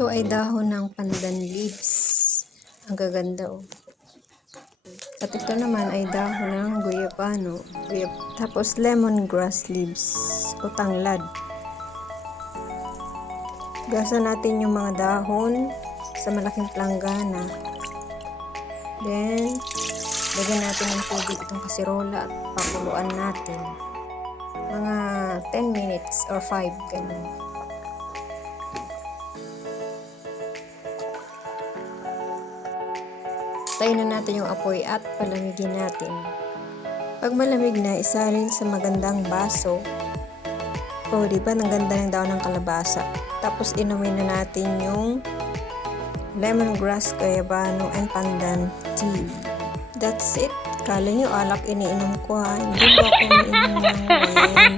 Ito ay dahon ng pandan leaves. Ang gaganda oh. At ito naman ay dahon ng guyabano. Tapos lemongrass leaves o tanglad. Gasa natin yung mga dahon sa malaking planggana. Then, lagyan natin ng tubig itong kasirola at pakuluan natin. Mga 10 minutes or 5, ganun. Tayin na natin yung apoy at palamigin natin. Pag malamig na, isarin sa magandang baso. O, diba? Ang ganda ng daon ng kalabasa. Tapos, inumin na natin yung lemongrass, guyabano, and pandan tea. That's it. Kala nyo, alak iniinom ko ha. Hindi ba ako iniinom ng wine?